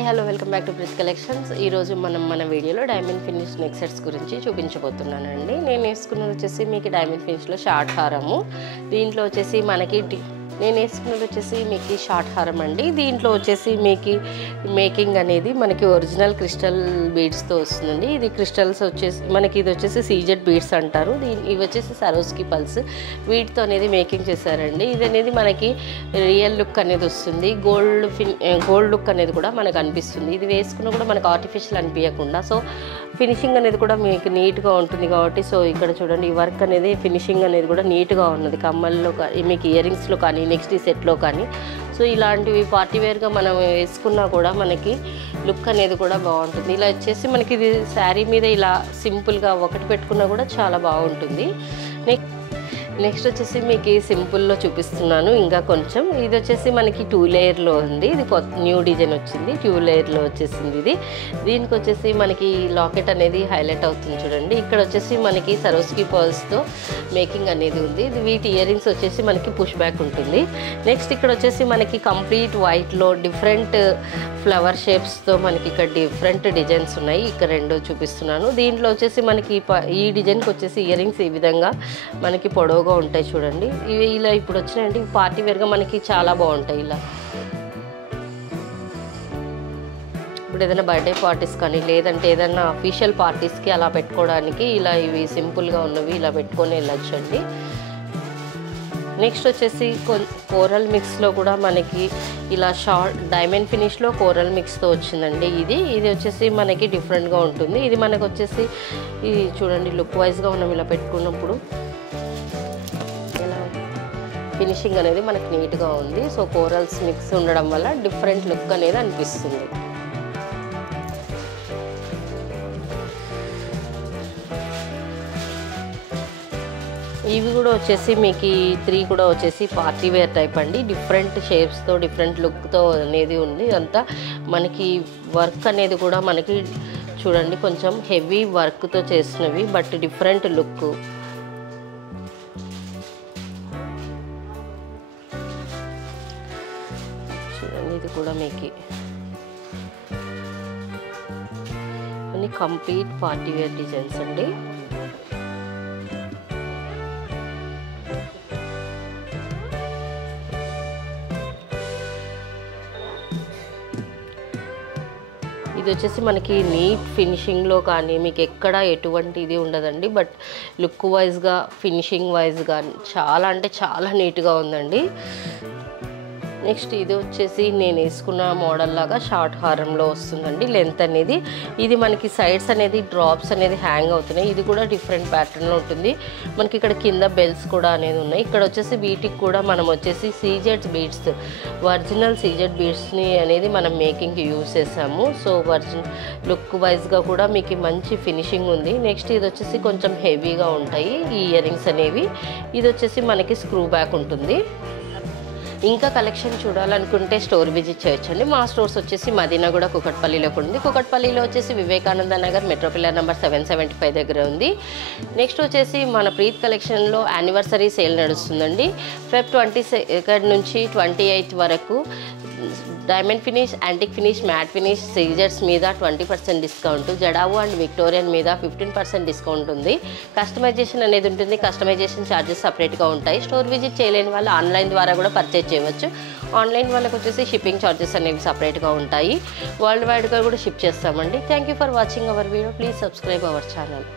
Hi hello welcome back to Preet collections. ఈరోజు మన వీడియోలో డైమండ్ ఫినిష్ నెక్ సెట్స్ గురించి చూపించబోతున్నానండి. నేను వేసుకున్నది వచ్చేసి మీకు డైమండ్ ఫినిష్లో షార్ట్ హారము. దీంట్లో వచ్చేసి నేను వేసుకున్నది వచ్చేసి మీకు షార్ట్ హారం అండి. దీంట్లో వచ్చేసి మీకు మేకింగ్ అనేది మనకి ఒరిజినల్ క్రిస్టల్ బీడ్స్తో వస్తుందండి. ఇది క్రిస్టల్స్ వచ్చేసి మనకి ఇది వచ్చేసి సీజెడ్ బీడ్స్ అంటారు. ఇవి వచ్చేసి సరోస్కి పల్స్ వీటితో అనేది మేకింగ్ చేశారండి. ఇది అనేది మనకి రియల్ లుక్ అనేది వస్తుంది. గోల్డ్ లుక్ అనేది కూడా మనకు అనిపిస్తుంది. ఇది వేసుకున్న కూడా మనకు ఆర్టిఫిషియల్ అనిపించకుండా సో ఫినిషింగ్ అనేది కూడా మీకు నీట్గా ఉంటుంది కాబట్టి సో ఇక్కడ చూడండి ఈ వర్క్ అనేది ఫినిషింగ్ అనేది కూడా నీట్గా ఉన్నది. కమ్మల్లో మీకు ఇయర్ రింగ్స్లో కానీ నెక్స్ట్ ఈ సెట్లో కానీ సో ఇలాంటివి పార్టీ వేర్గా మనం వేసుకున్నా కూడా మనకి లుక్ అనేది కూడా బాగుంటుంది. ఇలా వచ్చేసి మనకి ఇది శారీ మీద ఇలా సింపుల్గా ఒకటి పెట్టుకున్నా కూడా చాలా బాగుంటుంది. నెక్స్ట్ వచ్చేసి మీకు సింపుల్లో చూపిస్తున్నాను ఇంకా కొంచెం. ఇది వచ్చేసి మనకి 2 లేయర్లో ఉంది. ఇది న్యూ డిజైన్ వచ్చింది, 2 లేయర్లో వచ్చేసింది. ఇది దీనికి వచ్చేసి మనకి లాకెట్ అనేది హైలైట్ అవుతుంది చూడండి. ఇక్కడ వచ్చేసి మనకి సరోస్కి పర్ల్స్తో మేకింగ్ అనేది ఉంది. వీటి ఇయర్ రింగ్స్ వచ్చేసి మనకి పుష్ బ్యాక్ ఉంటుంది. నెక్స్ట్ ఇక్కడ వచ్చేసి మనకి కంప్లీట్ వైట్లో డిఫరెంట్ ఫ్లవర్ షేప్స్తో మనకి ఇక్కడ డిఫరెంట్ డిజైన్స్ ఉన్నాయి. ఇక్కడ 2 చూపిస్తున్నాను. దీంట్లో వచ్చేసి మనకి ఈ డిజైన్కి వచ్చేసి ఇయర్ రింగ్స్ ఈ విధంగా మనకి పొడవుగా ఉంటాయి చూడండి. ఇవి ఇలా ఇప్పుడు వచ్చినాయంటే పార్టీ వేర్గా మనకి చాలా బాగుంటాయి. ఇలా ఇప్పుడు ఏదైనా బర్త్డే పార్టీస్ కానీ లేదంటే ఏదైనా అఫీషియల్ పార్టీస్కి అలా పెట్టుకోవడానికి ఇలా ఇవి సింపుల్గా ఉన్నవి ఇలా పెట్టుకొని వెళ్ళొచ్చండి. నెక్స్ట్ వచ్చేసి కోరల్ మిక్స్లో కూడా మనకి ఇలా షార్ట్ డైమండ్ ఫినిష్లో కోరల్ మిక్స్తో వచ్చిందండి. ఇది వచ్చేసి మనకి డిఫరెంట్గా ఉంటుంది. ఇది మనకు వచ్చేసి ఇది చూడండి లుక్ వైజ్గా మనం ఇలా పెట్టుకున్నప్పుడు ఇలా ఫినిషింగ్ అనేది మనకి నీట్గా ఉంది. సో కోరల్స్ మిక్స్ ఉండడం వల్ల డిఫరెంట్ లుక్ అనేది అనిపిస్తుంది. ఇవి కూడా వచ్చేసి మీకు 3 కూడా వచ్చేసి పార్టీ వేర్ టైప్ అండి. డిఫరెంట్ షేప్స్తో డిఫరెంట్ లుక్తో అనేది ఉంది. అంతా మనకి వర్క్ అనేది కూడా మనకి చూడండి కొంచెం హెవీ వర్క్తో చేసినవి బట్ డిఫరెంట్ లుక్. చూడండి ఇది కూడా మీకు అన్ని కంప్లీట్ పార్టీ వేర్ డిజైన్స్ అండి. ఇది వచ్చేసి మనకి నీట్ ఫినిషింగ్లో కానీ మీకు ఎక్కడ ఎటువంటి ఇది ఉండదండి. బట్ లుక్ వైజ్గా ఫినిషింగ్ వైజ్గా చాలా అంటే చాలా నీట్గా ఉందండి. నెక్స్ట్ ఇది వచ్చేసి నేను వేసుకున్న మోడల్ లాగా షార్ట్ హారంలో వస్తుందండి. లెంత్ అనేది ఇది మనకి సైడ్స్ అనేది డ్రాప్స్ అనేది హ్యాంగ్ అవుతున్నాయి. ఇది కూడా డిఫరెంట్ ప్యాటర్న్లో ఉంటుంది. మనకి ఇక్కడ కింద బెల్స్ కూడా అనేది ఉన్నాయి. ఇక్కడ వచ్చేసి వీటికి కూడా మనం వచ్చేసి సీజెడ్ బీడ్స్ ఒరిజినల్ సీజెడ్ బీడ్స్ని అనేది మనం మేకింగ్కి యూజ్ చేసాము. సో లుక్ వైజ్గా కూడా మీకు మంచి ఫినిషింగ్ ఉంది. నెక్స్ట్ ఇది వచ్చేసి కొంచెం హెవీగా ఉంటాయి ఈ ఇయర్ రింగ్స్ అనేవి. ఇది వచ్చేసి మనకి స్క్రూ బ్యాక్ ఉంటుంది. ఇంకా కలెక్షన్ చూడాలనుకుంటే స్టోర్ విజిట్ చేయొచ్చండి. మా స్టోర్స్ వచ్చేసి మదీనాగూడ కుకట్పల్లిలో ఉంది. కుకట్పల్లిలో వచ్చేసి Vivekananda Nagar metro pillar number 775 దగ్గర ఉంది. నెక్స్ట్ వచ్చేసి మన ప్రీత్ కలెక్షన్లో యానివర్సరీ సేల్ నడుస్తుందండి. ఫెబ్ 22 నుంచి 28 వరకు diamond finish, antique finish, matt finish scissors మీద 20% డిస్కౌంట్, జడావు అండ్ విక్టోరియన్ మీద 15% డిస్కౌంట్ ఉంది. కస్టమైజేషన్ అనేది ఉంటుంది. కస్టమైజేషన్ ఛార్జెస్ సపరేట్గా ఉంటాయి. స్టోర్ విజిట్ చేయలేని వాళ్ళు ఆన్లైన్ ద్వారా కూడా పర్చేజ్ చేయవచ్చు. ఆన్లైన్ వాళ్ళకి వచ్చేసి షిప్పింగ్ ఛార్జెస్ అనేవి సపరేట్గా ఉంటాయి. వరల్డ్ వైడ్గా కూడా షిప్ చేస్తామండి. Thank you for watching our video. Please subscribe our channel.